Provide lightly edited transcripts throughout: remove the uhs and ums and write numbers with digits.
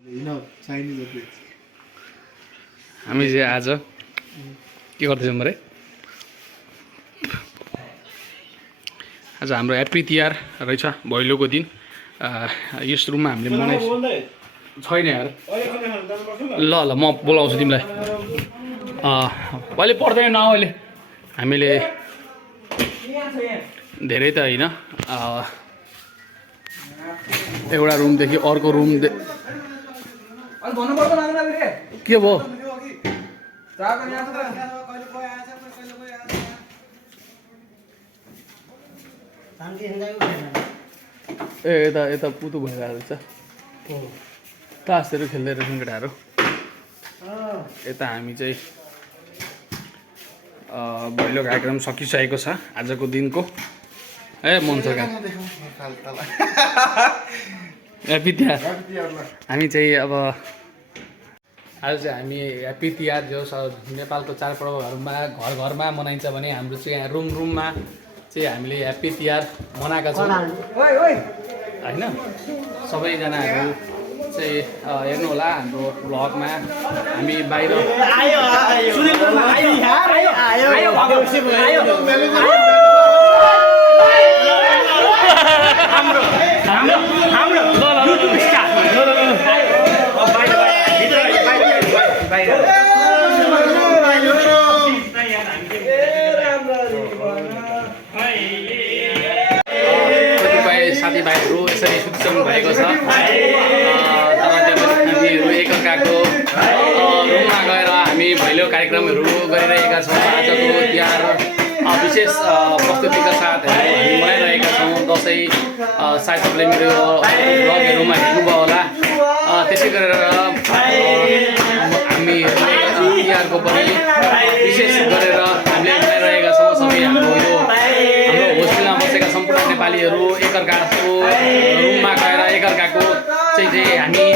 हामी चाहिँ आज के गर्दैछौँ भने आज हाम्रो ह्याप्पी तिहार रहेछ भैलोको दिन। यस रुममा हामीले मनाइ छैन यार। ल ल म बोलाउँछु तिमीलाई। अहिले पर्दैन न अहिले हामीले धेरै त होइन एउटा रुमदेखि अर्को रुम के भयो ए यता यता पुतु भइरहेको रहेछ तासहरू खेल्दै रहेछन् केटाहरू। यता हामी चाहिँ भैलो कार्यक्रम सकिसकेको छ आजको दिनको। ए मन छ ह्याप्पी तिहार। हामी चाहिँ अब आज चाहिँ हामी ह्याप्पी तिहार जो नेपालको चाडपर्वहरूमा घर घरमा मनाइन्छ भने हाम्रो चाहिँ यहाँ रुम रुममा चाहिँ हामीले ह्याप्पी तिहार मनाएका छौँ होइन। सबैजनाहरू चाहिँ हेर्नु होला हाम्रो भ्लगमा। हामी बाहिर साथीभाइहरू यसरी सुत्नु भएको छ। तर त्यो पनि हामीहरू एकअर्काको रुममा गएर हामी भैलो कार्यक्रमहरू गरिरहेका छौँ। आजको तिहार विशेष प्रस्तुतिका साथ हामी मनाइरहेका छौँ। दसैँ सायद तपाईँले मेरो भ्लगहरूमा हेर्नुभयो होला। त्यसै गरेर हामी तिहारको पनि विशेष गरेर हामीले मनाइरहेका छौँ। सबै हाम्रो होस्टेलमा बसेका सम्पूर्ण नेपालीहरू एकअर्काको रुममा गएर एकअर्काको चाहिँ हामी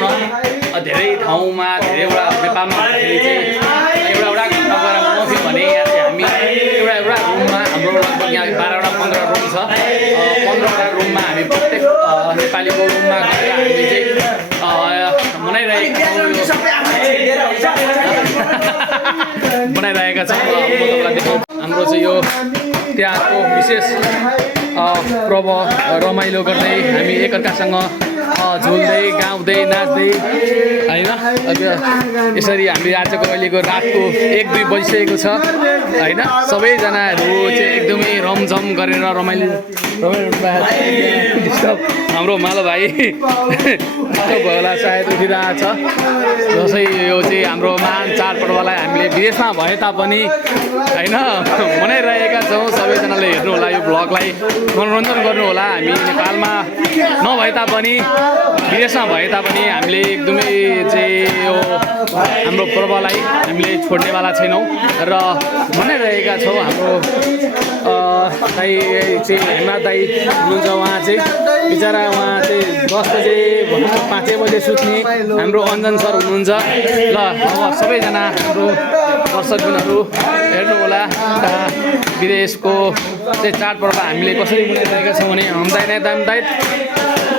भनौँ न धेरै ठाउँमा धेरैवटा नेपालमा भन्दाखेरि चाहिँ एउटा घन्टा गएर मनाउँथ्यौँ भने यहाँ चाहिँ हामी एउटा रुममा हाम्रो लगभग यहाँ 12वटा 15 रुम छ। 15वटा रुममा हामी प्रत्येक नेपालीको रुममा गएर हामीले चाहिँ बनाइरहेका छौँ। हाम्रो चाहिँ यो तिहारको विशेष पर्व रमाइलो गर्दै हामी एकअर्कासँग झुल्दै गाउँदै नाच्दै होइन। यसरी हामी आजको अहिलेको रातको 1-2 बजिसकेको छ होइन। सबैजनाहरू चाहिँ एकदमै रमझम गरेर रमाइलो हाम्रो मालो भाइ भयो होला सायद उठिरहेको छ। जसै यो चाहिँ हाम्रो महान चाडपर्वलाई हामीले विदेशमा भए तापनि होइन मनाइरहेका छौँ। सबैजनाले हेर्नु होला यो भ्लगलाई मनोरञ्जन गर्नु होला। हामी नेपालमा नभए तापनि विदेशमा भए तापनि हामीले एकदमै चाहिँ यो हाम्रो पर्वलाई हामीले छोड्नेवाला छैनौँ र मनाइरहेका छौँ। हाम्रो दाइ चाहिँ हेमा दाइ हुनुहुन्छ। उहाँ चाहिँ बिचरा उहाँ चाहिँ 10 बजे 5 बजे सुत्ने हाम्रो अञ्जन सर हुनुहुन्छ। ल अब सबैजना हाम्रो दर्शकहरू हेर्नु होला विदेशको चाहिँ चाडपर्व हामीले कसरी मनाइरहेका छौँ भने हमदाइ नै दाम दाइ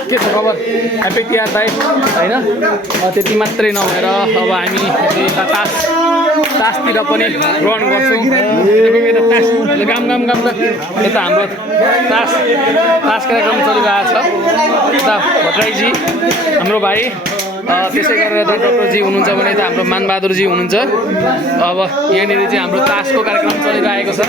के छ खबर ह्याप्पी तिहार दाइ होइन। त्यति मात्रै नभएर अब हामी यता तासतिर पनि ग्रहण गर्छौँ। गाम यता हाम्रो तास कार्यक्रम चलिरहेको छ। यता भट्टराईजी हाम्रो भाइ त्यसै गरेर डक्टरजी हुनुहुन्छ भने यता हाम्रो मानबहादुरजी हुनुहुन्छ। अब यहाँनिर चाहिँ हाम्रो तासको कार्यक्रम चलिरहेको छ।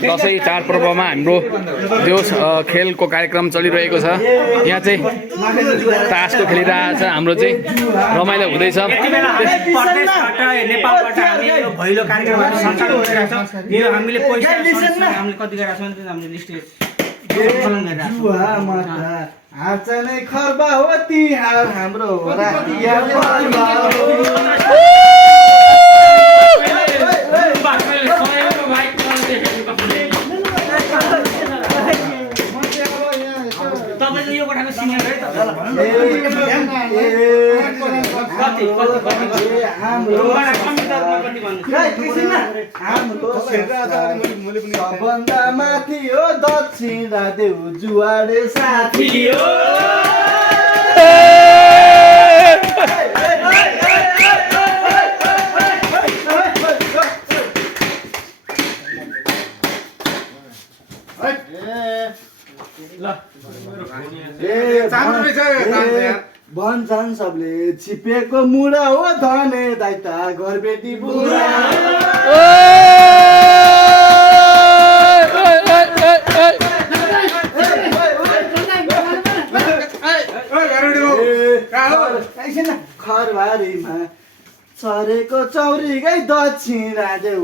दसैँ चाडपर्वमा हाम्रो जो खेलको कार्यक्रम चलिरहेको छ। यहाँ चाहिँ तासको खेलिरहेको छ। हाम्रो चाहिँ रमाइलो हुँदैछ। नेपालबाट भैलो कार्यक्रम यो हामीले पैसा हामीले कति गरेका छौँ हामीले लिस्ट नै खर्बा हो तिहार हाम्रो हाम्रो हाम्रो सबभन्दा माथि हो दक्षिणा देउ जुवाडे साथी हो भन्छन् सबले छिपेको मुडा हो धने दाइता घरबेटी बुढा खरबारीमा चरेको चौरीकै दक्षिणा देउ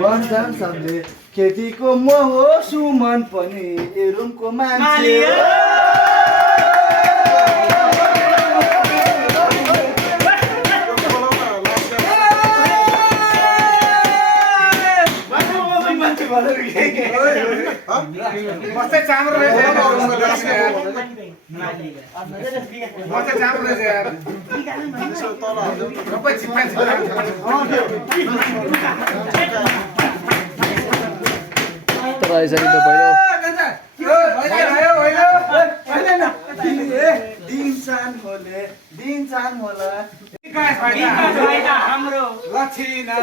भन्छन् सबले खेतीको मोह सुमन पनि एरुमको मान्छे मस्तै चाम्रो रहेछ यार सबै छिप्पा दिनसान होला हाम्रो लक्षिणा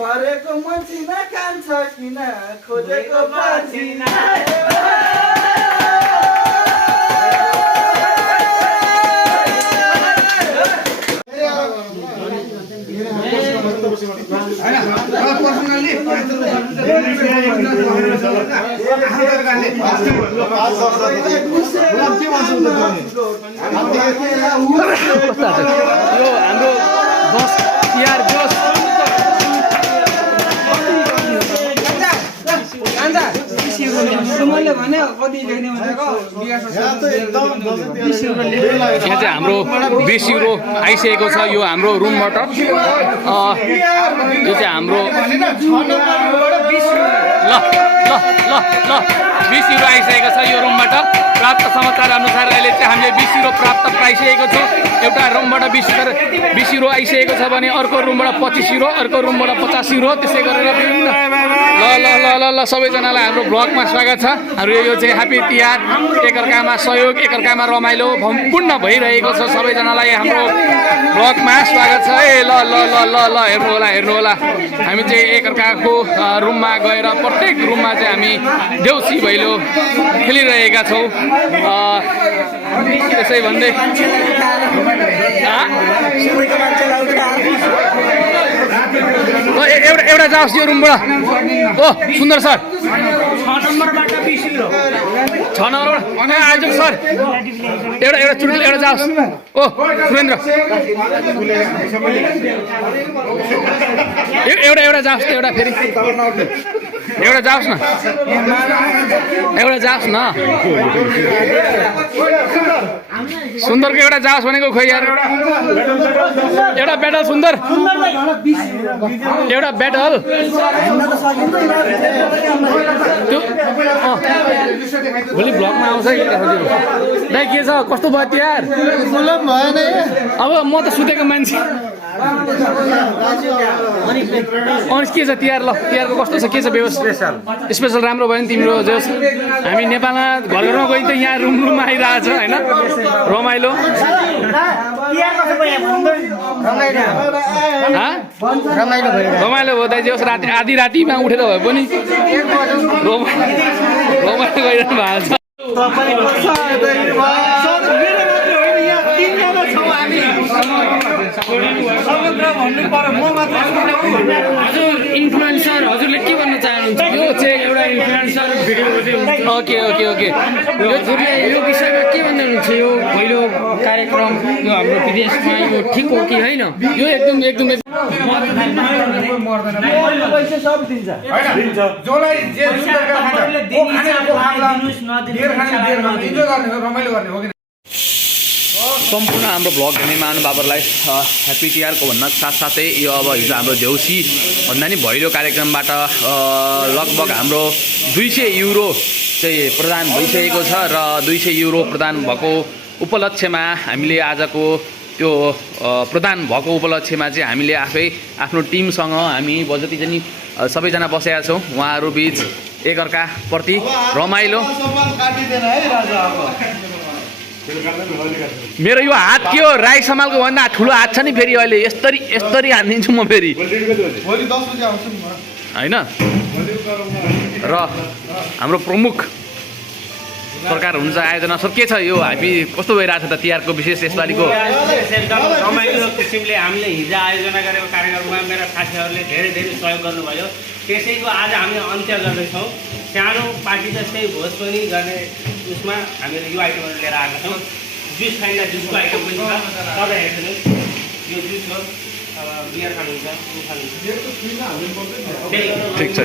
परेको मन्छिमा कान्छ किन खोजेको पछिना यो हाम्रो बस यार बस मैले भने कति लेख्ने भनेको यहाँ चाहिँ हाम्रो 20 युरो आइसकेको छ यो हाम्रो रुमबाट यो चाहिँ हाम्रो ल 20 युरो आइसकेको छ यो रुमबाट प्राप्त समाचार अनुसार अहिले चाहिँ हामीले 20 युरो प्राप्त पाइसकेको छौँ एउटा रुमबाट 20 युरो आइसकेको छ भने अर्को रुमबाट 25 युरो अर्को रुमबाट 50 युरो त्यसै गरेर विभिन्न ल सबैजनालाई हाम्रो ब्लगमा स्वागत छ हाम्रो यो चाहिँ ह्याप्पी तिहार एकअर्कामा सहयोग एकअर्कामा रमाइलो पूर्ण भइरहेको छ सबैजनालाई हाम्रो ब्लगमा स्वागत छ ल हेर्नु होला हामी चाहिँ एकअर्काको रुममा गएर प्रत्येक रुममा चाहिँ हामी देउसी भैलो खेलिरहेका छौँ त्यसै भन्दै एउटा जाओस् यो रुमबाट ओ सुन्दर सर 6 नम्बरबाट आयोजक सर एउटा चुटुल एउटा जाओस् ओ सुरेन्द्र एउटा जाओस् त एउटा फेरि एउटा जाओस् न सुन्दरको एउटा जाओस् भनेको खोइ यार एउटा ब्याटल सुन्दर एउटा ब्याटल भोलि ब्लगमा आउँछ कि दाइ के छ कस्तो भयो तिहार भएन अब म त सुतेको मान्छे अनि के छ तिहार ल तिहारको कस्तो छ के छ व्यवस्था स्पेसल राम्रो भयो नि तिम्रो जस हामी नेपालमा घरमा गइन् त यहाँ रुममा आइरहेछ होइन रमाइलो रमाइलो भयो दाइ जस राति आधी रातिमा उठेर भए पनि रमाइलो गरिरहनु भएको छ हजुर इन्फ्लुएन्सर हजुरले के भन्न चाहनुहुन्छ जानुहुन्छ यो चाहिँ एउटा इन्फ्लुएन्सर भिडियोको चाहिँ ओके ओके ओके यो विषयमा के भन्नुहुन्छ यो पहिलो कार्यक्रम यो हाम्रो विदेशमा यो ठिक हो कि होइन यो एकदम एकदम पैसा सब दिन्छ होइन जसलाई जे जुन तरिका खान्छ को खाने को खाला बेर खाने बेर खाने इन्जोय गर्ने हो रमाइलो गर्ने हो कि सम्पूर्ण हाम्रो भ्लग हेर्ने महानुभावहरूलाई ह्याप्पी तिहारको भन्न साथसाथै यो अब हिजो हाम्रो देउसी भन्दा नि भैलो कार्यक्रमबाट लगभग हाम्रो 200 युरो चाहिँ प्रदान भइसकेको छ र 200 युरो प्रदान भएको उपलक्ष्यमा हामीले आजको त्यो प्रदान भएको उपलक्ष्यमा चाहिँ हामीले आफै आफ्नो टिमसँग हामी जति चाहिँ सबैजना बसेका छौँ उहाँहरू बिच एकअर्काप्रति रमाइलो मेरो यो हात के हो राई समालको भन्दा ठुलो हात छ नि फेरि अहिले यस्तरी हानिदिन्छु म फेरि होइन र हाम्रो प्रमुख सरकार हुन्छ आयोजना सर के छ यो हामी कस्तो भइरहेको छ त तिहारको विशेष यसपालिको एकदम रमाइलो किसिमले हामीले हिजो आयोजना गरेको कार्यक्रममा मेरा साथीहरूले धेरै धेरै सहयोग गर्नुभयो त्यसैको आज हामी अन्त्य गर्दैछौँ सानो पार्टी जस्तै भोज पनि गर्ने उसमा हामीले यो आइटमहरू लिएर आएका छौँ जुस खाइँदा जुसको आइटम पनि छ तपाईँ हेर्नुहोस् यो जुस हो बियर खानुहुन्छ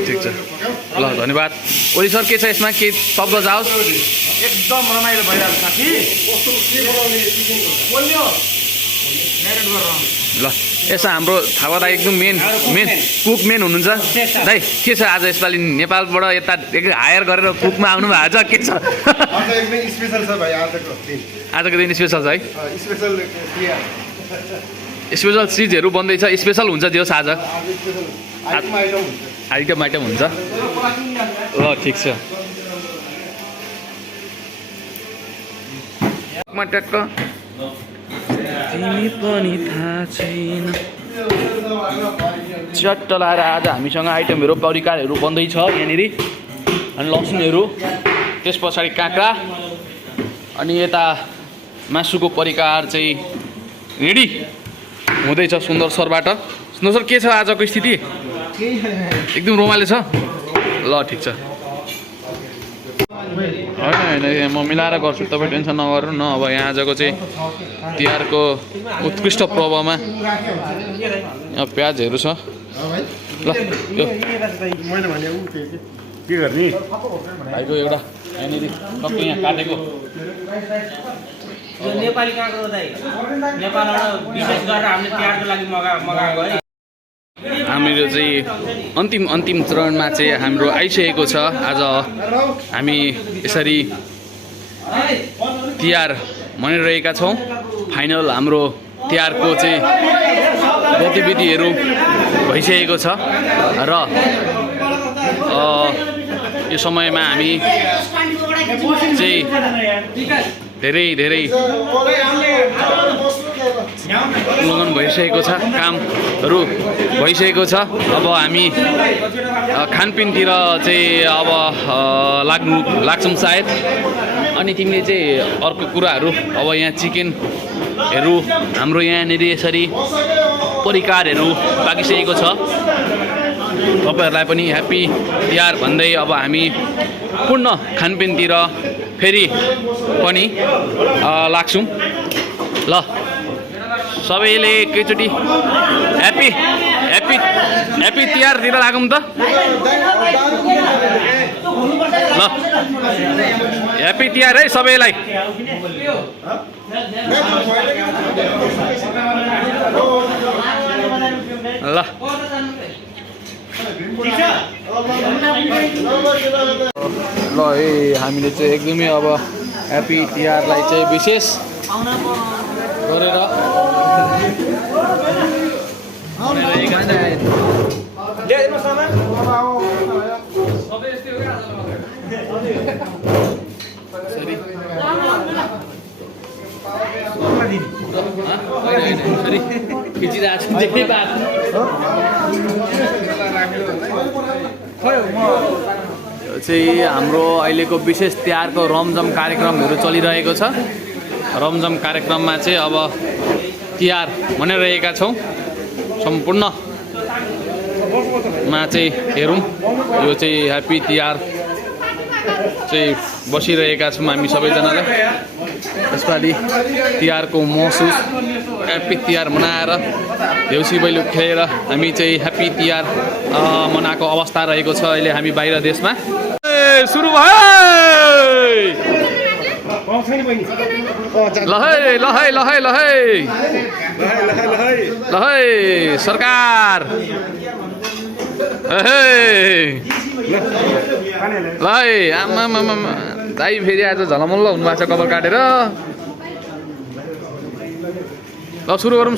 ठिक छ ल धन्यवाद ओली सर के छ यसमा के शब्द जाओस् एकदम रमाइलो भइरहेको साथी ल यसमा हाम्रो थापा दाई एकदम मेन कुक मेन हुनुहुन्छ दाइ के छ आज यसपालि नेपालबाट यता हायर गरेर कुकमा आउनु भएको छ के छ आज एकदमै स्पेशल छ भाइ आजको दिन आजको दिन स्पेसल छ है स्पेशल स्पेसल चिजहरू बन्दैछ स्पेसल हुन्छ दियोस् आज आइटम आइटम हुन्छ ल ठिक छ ट्याक्क तिमी पनि थाहा छैन चट्ट लाएर आज हामीसँग आइटमहरू परिकारहरू बन्दैछ यहाँनिर अनि लसुनहरू त्यस पछाडि काँक्रा अनि यता मासुको परिकार चाहिँ रेडी हुँदैछ सुन्दर सरबाट सुन्दर सर के छ आजको स्थिति एकदम रमाइलो छ ल ठिक छ होइन म मिलाएर गर्छु तपाईँ टेन्सन नगर्नु न अब यहाँ आजको चाहिँ तिहारको उत्कृष्ट पर्वमा यहाँ प्याजहरू छ ल यो के गर्ने भाइको एउटा यहाँनिर टक्कै यहाँ काटेको यो नेपाली काँक्रो दाइ नेपालबाट विशेष गरेर हामीले तिहारको लागि मगाएको है हाम्रो चाहिँ अन्तिम चरणमा चाहिँ हाम्रो आइसकेको छ आज हामी यसरी तिहार मनाइरहेका छौँ फाइनल हाम्रो तिहारको चाहिँ गतिविधिहरू भइसकेको छ र यो समयमा हामी चाहिँ धेरै उल्लङ्घन भइसकेको छ कामहरू भइसकेको छ अब हामी खानपिनतिर चाहिँ अब लाग्छौँ सायद अनि तिमीले चाहिँ अर्को कुराहरू अब यहाँ चिकनहरू हाम्रो यहाँनिर यसरी परिकारहरू पाकिसकेको छ तपाईँहरूलाई पनि ह्याप्पी तिहार भन्दै अब हामी पूर्ण खानपिनतिर फेरि पनि लाग्छौँ ल सबैले एकैचोटि ह्याप्पी तिहारतिर लागौँ त ल ह्याप्पी तिहार है सबैलाई ल ल हामीले चाहिँ एकदमै अब ह्याप्पी तिहारलाई चाहिँ विशेष गरेर चाहिँ हाम्रो अहिलेको विशेष तिहारको रमझम कार्यक्रमहरू चलिरहेको छ। रमझम कार्यक्रममा चाहिँ अब तिहार मनाइरहेका छौँ। सम्पूर्ण मा चाहिँ हेरौँ यो चाहिँ ह्याप्पी तिहार चाहिँ बसिरहेका छौँ हामी सबैजनाले यसपालि तिहारको महसुस ह्याप्पी तिहार मनाएर देउसी भैलो खेलेर हामी चाहिँ ह्याप्पी तिहार मनाएको अवस्था रहेको छ अहिले हामी बाहिर देशमा सुरु भयो लहै सरकार ल आमा दाइ फेरि आज झलमल्ल हुनुभएको छ कपाल काटेर ल सुरु गरौँ